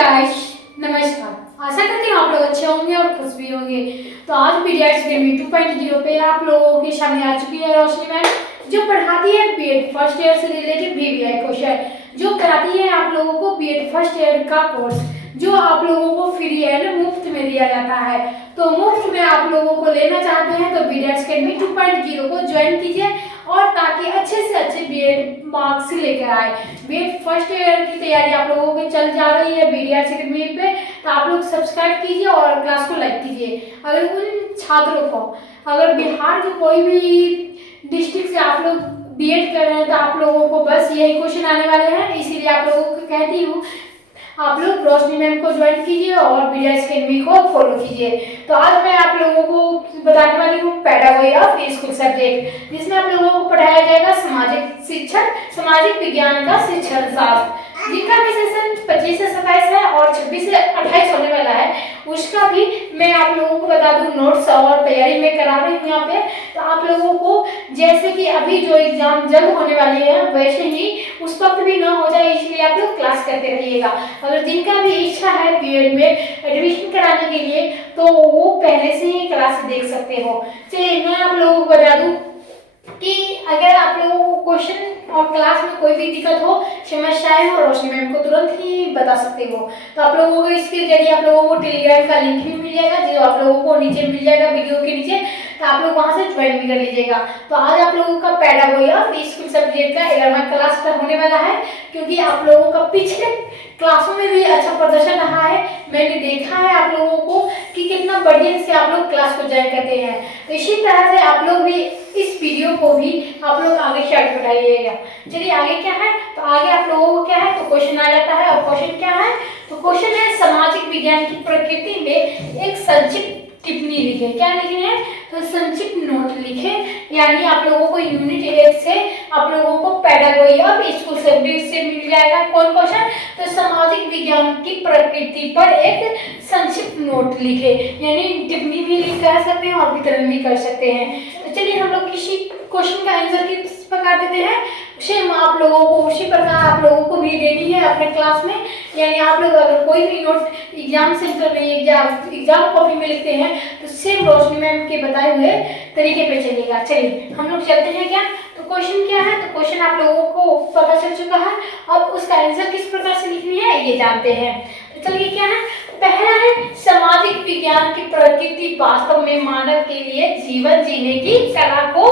Guys, नमस्कार। आशा करती हूँ आप लोग अच्छे होंगे और खुश भी होंगे। तो आज पीडियाट्रिक्स अकेडमी 2.0 पे आप लोगों के सामने आ चुकी है रोशनी मैम, जो पढ़ाती है बीएड फर्स्ट ईयर से रिलेटेड वीवीआई क्वेश्चन, जो कराती है आप लोगों को बीएड फर्स्ट ईयर का कोर्स, जो आप लोगों को फ्री एंड मुफ्त में दिया जाता है। तो मुफ्त में आप लोगों को लेना चाहते हैं तो पीडियाट्रिक्स अकेडमी 2.0 को ज्वाइन कीजिए और ताकि अच्छे से अच्छे बीएड मार्क्स लेकर आए। बीएड फर्स्ट ईयर की तैयारी आप लोगों की चल जा रही है पीडियाट्रिक्स अकेडमी पे, तो आप लोग सब्सक्राइब कीजिए और क्लास को लाइक कीजिए। अगर उन छात्रों को अगर बिहार के कोई भी डिस्ट्रिक्ट से आप लोग बीएड कर रहे हैं तो आप लोगों को बस यही क्वेश्चन आने वाले हैं, इसीलिए आप लोगों को कहती हूँ आप लोग रोशनी मैम को ज्वाइन कीजिए और पीडियाट्रिक्स अकेडमी को फॉलो कीजिए। तो आज मैं आप लोगों को बताने वाली हूँ पेडागोजी ऑफ स्कूल सब्जेक्ट, जिसमें आप लोगों को पढ़ाया जाएगा सामाजिक विज्ञान का शिक्षण शास्त्र, जिनका भी सेशन 25 से 27 है और 26 से 28 होने वाला है। उसका भी मैं आप लोगों को बता दूं नोट्स और तैयारी में करा रही हूँ यहाँ पे। तो आप लोगों को जैसे कि अभी जो एग्जाम जल्द होने वाली है वैसे ही उस वक्त भी ना हो जाए, इसलिए आप लोग क्लास करते रहिएगा। अगर जिनका भी इच्छा है बीएड में एडमिशन कराने के लिए तो वो पहले से ही क्लास देख सकते हो। चलिए मैं आप लोगों को बता दूं कि अगर आप लोगों को क्वेश्चन और क्लास में कोई भी दिक्कत हो, समस्याएं हो, रोशनी मैम को तुरंत ही बता सकते हो। तो आप लोगों को इसके जरिए आप लोगों को टेलीग्राम का लिंक भी मिल जाएगा, जो आप लोगों को नीचे मिल जाएगा वीडियो के नीचे, तो आप लोग वहां से ज्वाइन भी कर लीजिएगा। तो आज आप लोगों का पेडागोजी ऑफ स्कूल सब्जेक्ट का 11वां क्लास का होने वाला है, क्योंकि आप लोगों का पिछले क्लासों में भी अच्छा प्रदर्शन रहा है। मैंने देखा है आप लोगों को कि कितना बढ़िया से आप लोग क्लास को ज्वाइन करते हैं। तो इसी तरह से आप लोग भी इस वीडियो को भी आप लोग आगे से आगे बढ़ाइएगा। चलिए आगे क्या है, तो आगे आप लोगों को क्या है तो क्वेश्चन आ जाता है। और क्वेश्चन क्या है, तो क्वेश्चन है सामाजिक विज्ञान की प्रकृति में एक संक्षिप्त टिप्पणी लिखे। क्या लिखे हैं, तो संक्षिप्त नोट लिखे। यानी आप लोगों को यूनिट 1 से आप लोगों को पेडागोजी ऑफ स्कूल सब्जेक्ट से मिल जाएगा कौन क्वेश्चन, तो सामाजिक विज्ञान की प्रकृति पर एक संक्षिप्त नोट लिखे। यानी टिप्पणी भी कर सकते हैं और वितरण भी कर सकते हैं। तो चलिए हम लोग किसी क्वेश्चन का आंसर किस प्रकार देते हैं, सेम आप लोगों को उसी प्रकार आप लोगों को भी देनी है अपने क्लास में। यानी आप लोग अगर कोई भी नोट एग्जाम सेंटर में एग्जाम कॉपी में लिखते हैं तो सेम रोशनी मैम के बताए हुए तरीके पे चलिएगा। चलिए हम लोग चलते हैं क्या, तो क्वेश्चन क्या है, तो क्वेश्चन आप लोगों को पता चल चुका है। अब उसका आंसर किस प्रकार से लिखनी है ये जानते हैं। तो चलिए क्या है, पहला है सामाजिक विज्ञान की प्रकृति वास्तव में मानव के लिए जीवन जीने की कला को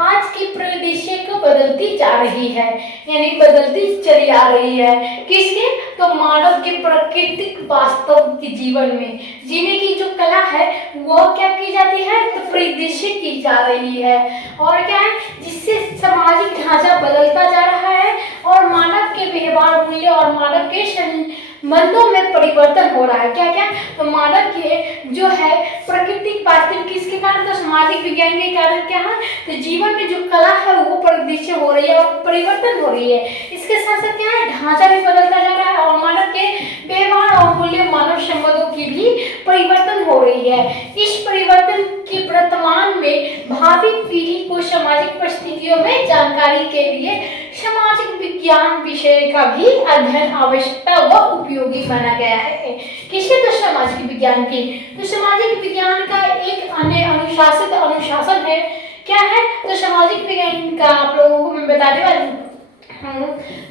आज की परिदृश्य को बदलती जा रही है, यानी बदलती चली आ रही है। किसके, तो मानव के प्राकृतिक वास्तव के जीवन में जीने की जो कला है वो क्या की जाती है, तो परिदृश्य की जा रही है। और क्या है, जिससे सामाजिक ढांचा बदलता जा रहा है और मानव के व्यवहार मूल्य और मानव के संबंधों में परिवर्तन हो रहा है। क्या क्या, तो मानव के जो है प्राकृतिक वास्तव किसके कारण, तो सामाजिक विज्ञान के कारण क्या है, तो जीवन में जो कला है वो परिदृश्य हो रही है और परिवर्तन हो रही है। इसके साथ साथ क्या है, ढांचा भी बदलता जा रहा है और मानव के व्यवहार और मूल्य मानव संबंधों की भी परिवर्तन हो रही है। इस परिवर्तन के वर्तमान में भावी पीढ़ी को सामाजिक परिस्थितियों में जानकारी के लिए सामाजिक विज्ञान विषय का भी अध्ययन आवश्यकता व उपयोगी माना गया है। किसे, तो सामाजिक विज्ञान की, तो सामाजिक विज्ञान का एक अन्य अनुशासित अनुशासन है। क्या है, तो सामाजिक विज्ञान का आप लोगों को मैं बताने वाली हूँ।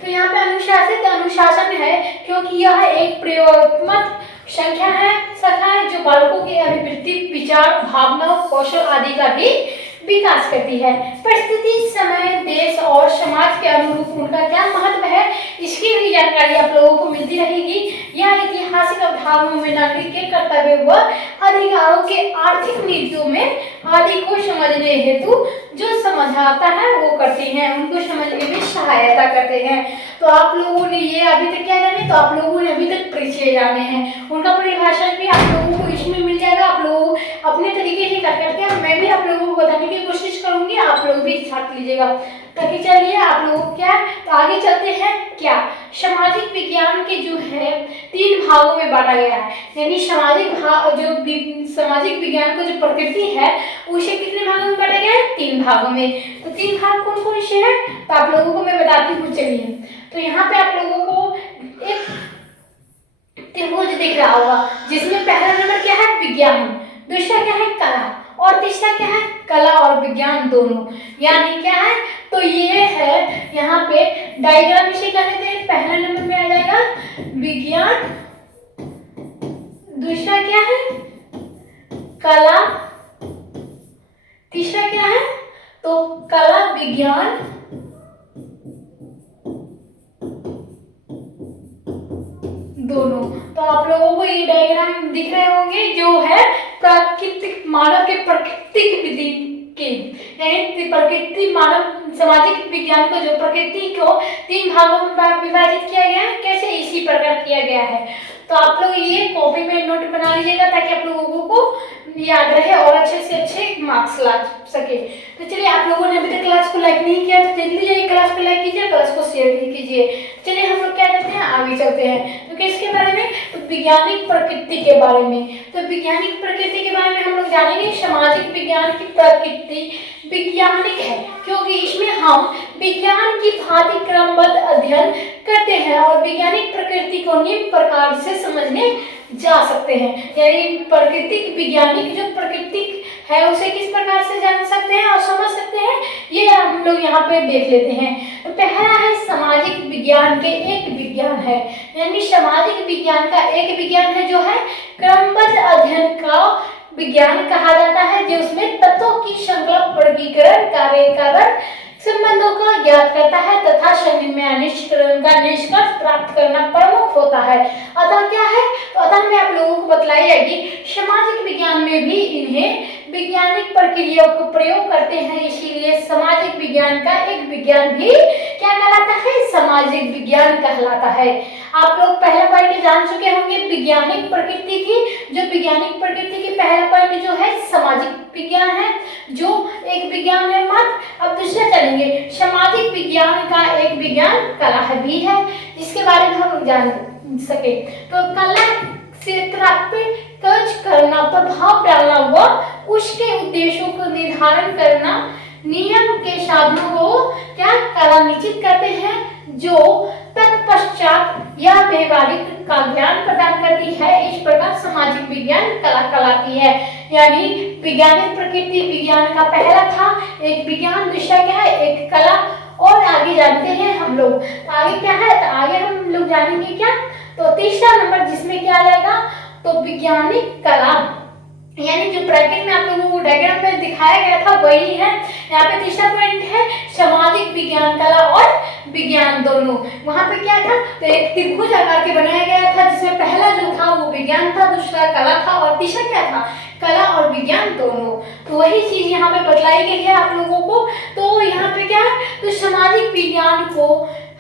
तो यहाँ पे अनुशासित अनुशासन है क्योंकि यह एक प्रयोगात्मक संख्या है शाखा है जो बालकों के अभिवृत्ति, विचार, भावना, कौशल आदि का भी विकास करती है। परिस्थिति, समय, देश और समाज के अनुरूप उनका क्या महत्व है इसकी भी जानकारी आप लोगों को मिलती रहेगी। यह ऐतिहासिक अवधारणाओं में नागरिक के कर्तव्य व अधिकारों के आर्थिक नीतियों में आदि को समझने हेतु जो समझ आता है वो करते हैं, उनको समझने में सहायता करते हैं। तो आप लोगों ने ये अभी तक क्या जाने, तो आप लोगों ने अभी तक परिचय जाने हैं, उनका परिभाषा भी आप लोगों को इसमें मिल जाएगा। आप लोग अपने तरीके से कर करके मैं भी आप लोगों को बताने की कोशिश करूंगी, आप लोग भी छाट लीजिएगा ताकि चलिए आप लोग क्या, तो आगे चलते हैं क्या, सामाजिक विज्ञान के जो है 3 भागों में बांटा गया है। यानी सामाजिक विज्ञान को जो प्रकृति है उसे कितने भागों में बांटा गया है, 3 भागों में। तो 3 भाग कौन कौन से हैं, तो आप लोगों को मैं बताती हूँ। चलिए तो यहाँ पे आप लोगों को एक त्रिभुज दिख रहा होगा, जिसमें पहला नंबर क्या है विज्ञान, दूसरा क्या है कला, और तीसरा क्या है कला और विज्ञान दोनों। यानी क्या है, तो ये है यहाँ पे डायग्राम इसे क्या कहते हैं, पहला नंबर में आ जाएगा विज्ञान, दूसरा क्या है कला, तीसरा क्या है तो कला विज्ञान दोनों। तो आप लोगों को ये डायग्राम दिख रहे होंगे, जो है प्राकृतिक मानव के प्राकृतिक विधि के, यानी प्रकृति मानव सामाजिक विज्ञान को, जो प्रकृति को 3 भागों में विभाजित किया गया है, कैसे इसी प्रकार किया गया है। तो आप लोग ये कॉपी में नोट बना लीजिएगा, ताकि आप लोगों को याद रहे और अच्छे से अच्छे मार्क्स ला सके। तो चलिए, आप लोगों ने अभी तक क्लास को लाइक नहीं किया तो जल्दी जाइए क्लास को लाइक कीजिए, क्लास को शेयर भी कीजिए। चलिए हम लोग क्या करते हैं, आगे चलते हैं। तो किसके बारे में, तो वैज्ञानिक प्रकृति के बारे में। तो वैज्ञानिक प्रकृति के बारे में हम लोग जानेंगे। सामाजिक विज्ञान की प्रकृति वैज्ञानिक है, क्योंकि इसमें हम विज्ञान की भांति क्रमबद्ध अध्ययन करते हैं और वैज्ञानिक प्रकृति को निम्न प्रकार से समझने जा सकते हैं। यानी प्राकृतिक वैज्ञानिक जो प्रकृति है उसे किस प्रकार से जान सकते हैं और समझ सकते हैं, ये हम लोग यहाँ पे देख लेते हैं। तो पहला है सामाजिक विज्ञान के एक विज्ञान है, यानी सामाजिक विज्ञान का एक विज्ञान है, जो है क्रमबद्ध अध्ययन का विज्ञान कहा जाता है, जो उसमें तत्वों की श्रृंखला, वर्गीकरण, कार्य कारण संबंधों का ज्ञात करता है तथा निष्करण का निष्कर्ष प्राप्त करना प्रमुख होता है। अतः क्या है, तो अतः मैं आप लोगों को बतलाई जाएगी सामाजिक विज्ञान में भी इन्हें वैज्ञानिक प्रक्रियाओं को प्रयोग करते हैं, इसीलिए सामाजिक विज्ञान का एक विज्ञान भी क्या कहलाता है, सामाजिक विज्ञान कहलाता है। आप लोग पहला पॉइंट जान चुके होंगे वैज्ञानिक प्रकृति की, जो वैज्ञानिक प्रकृति की पहला पॉइंट जो है सामाजिक विज्ञान है, जो एक विज्ञान है मात्र। अब दूसरा चलेंगे, सामाजिक विज्ञान का एक विज्ञान कला भी है, जिसके बारे में हम जान सके। तो कला क्षेत्र पे कर्ज करना, प्रभाव डालना व उसके उद्देश्यों को निर्धारण करना, नियम के साधनों को क्या कला निश्चित करते हैं, जो तत्पश्चात यह व्यवहारिक का ज्ञान प्रदान करती है। इस प्रकार सामाजिक विज्ञान कला कहलाती है। यानी वैज्ञानिक प्रकृति विज्ञान का पहला था एक विज्ञान, दूसरा क्या है एक कला, और आगे जानते हैं हम लोग। तो आगे क्या है, तो आगे हम लोग जानेंगे क्या, तो तीसरा नंबर जिसमें क्या आ जाएगा, तो वैज्ञानिक कला, यानी जो ब्रैकेट में आप लोगों को डायग्राम में दिखाया गया था वही है। यहाँ पे तीसरा पॉइंट है सामाजिक विज्ञान कला और विज्ञान दोनों। वहां पे क्या था, तो एक त्रिभुज आकार के बनाया गया था, जिसमें पहला जो था वो विज्ञान था, दूसरा कला था, और तीसरा क्या था कला और विज्ञान दोनों। तो वही चीज यहाँ पे बतलाई गई है आप लोगों को। तो यहाँ पे क्या है, तो सामाजिक विज्ञान को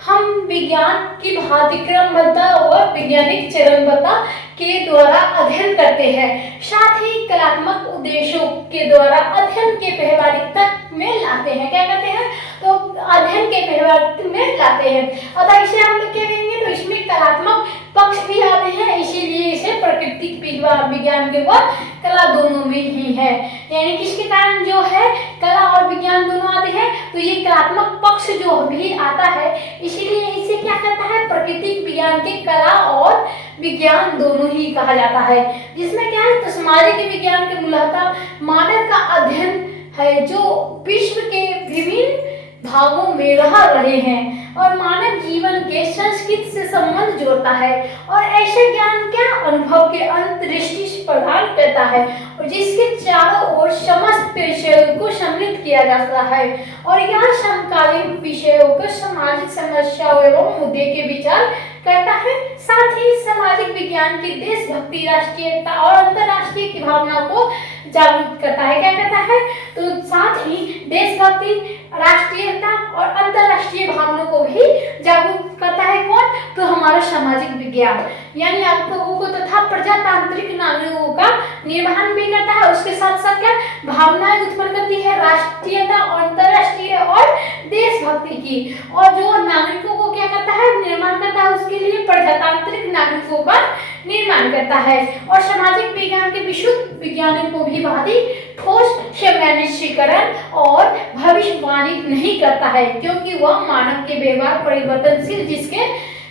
हम विज्ञान की भांति क्रमबद्धता और वैज्ञानिक चरणबद्धता के द्वारा अध्ययन करते हैं, साथ ही कलात्मक उद्देश्यों के द्वारा अध्ययन के व्यवहारिकता में लाते हैं। क्या करते हैं, तो अध्ययन के व्यवहारिकता में लाते हैं। अतः इसे हम लोग क्या कहेंगे, तो इसमें कलात्मक पक्ष भी आते हैं, इसीलिए इसे प्राकृतिक विज्ञान के व कला दोनों में ही है। यानी किसके कारण जो है कला और विज्ञान दोनों आते हैं, तो ये कलात्मक पक्ष जो भी आता है, इसीलिए इसे क्या कहता है, प्राकृतिक विज्ञान के कला और विज्ञान दोनों ही कहा जाता है। जिसमें क्या है, तो सामाजिक विज्ञान के मूलतः मानव का अध्ययन है, जो विश्व के विभिन्न भागों में रह रहे हैं और मानव जीवन के संस्कृति से संबंध जोड़ता है, और ऐसे ज्ञान क्या अनुभव के अंतर्दृष्टि प्रदान करता है, और जिसके चारों ओर समस्त विषयों को सम्मिलित किया जाता है, और यह समकालीन विषयों को सामाजिक समस्याओं एवं मुद्दे के विचार करता है। साथ ही सामाजिक विज्ञान की देशभक्ति, राष्ट्रीयता और अंतर्राष्ट्रीय की भावना को जागरूक करता है। क्या करता है, तो साथ ही देशभक्ति, राष्ट्रीयता और अंतर्राष्ट्रीय भावना को भी जागरूक करता है। कौन, तो हमारा सामाजिक विज्ञान, यानी आप लोगों को तथा प्रजातांत्रिक नागरिकों का निर्माण भी करता है। उसके साथ साथ क्या भावनाएं उत्पन्न करती है, राष्ट्रीयता और अंतर्राष्ट्रीय और देशभक्ति की, और जो नागरिकों को क्या करता है, निर्माण करता है, उसके लिए प्रजातांत्रिक नागरिकों का निर्माण करता है। और सामाजिक विज्ञान के विशुद्ध विज्ञान को भी भांति ठोस सामान्यीकरण और भविष्यवाणी नहीं करता है, क्योंकि वह मानव के व्यवहार परिवर्तनशील, जिसके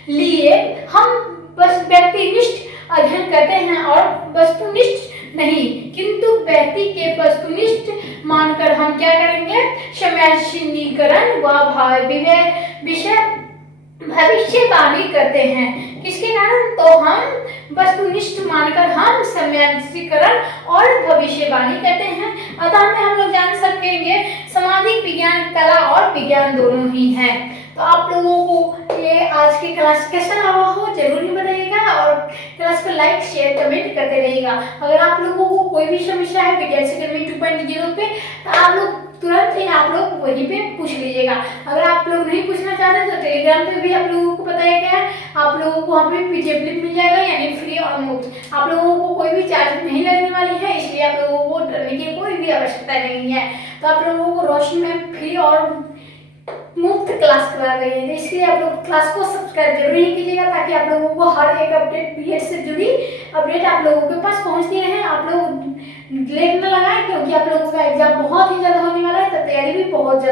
लिए हम बस व्यक्तिनिष्ठ करते हैं और वस्तुनिष्ठ नहीं किंतु व्यक्ति के वस्तुनिष्ठ मानकर हम क्या करेंगे, समयाचीनीकरण व विषय भविष्यवाणी करते हैं। किसके कारण, तो हम वस्तुनिष्ठ मानकर हम समयाचीकरण और भविष्यवाणी करते हैं। अतः में हम लोग जान सकेंगे सामाजिक विज्ञान कला और विज्ञान दोनों ही हैं। तो आप लोगों को ये आज की क्लास कैसा लगा हो जरूर ही बताइएगा और क्लास को लाइक शेयर कमेंट करते रहिएगा। अगर आप लोगों को कोई भी समस्या है पीडीएफ अकेडमी 2.0 पे तो आप लोग तुरंत ही आप लोग वहीं पे पूछ लीजिएगा। अगर आप लोग नहीं पूछना चाहते तो टेलीग्राम पे भी आप लोगों को बताया गया है, आप लोगों को वहाँ पे पीडीएफ लिंक मिल जाएगा, यानी फ्री और मुफ्त। आप लोगों को कोई भी चार्ज नहीं लगने वाली है, इसलिए आप लोगों को डरने की कोई भी आवश्यकता नहीं है। तो आप लोगों को रोशनी मैम फ्री और मुफ्त क्लास करा रही है, इसलिए आप लोग क्लास को सब्सक्राइब जरूर ही कीजिएगा ताकि आप लोगों को हर एक अपडेट बीएड से जुड़ी अपडेट आप लोगों के पास पहुंचती रहे। आप लोग लेट न लगाएं क्योंकि आप लोगों का एग्जाम बहुत ही ज्यादा होने वाला है, तो तैयारी भी बहुत ज्यादा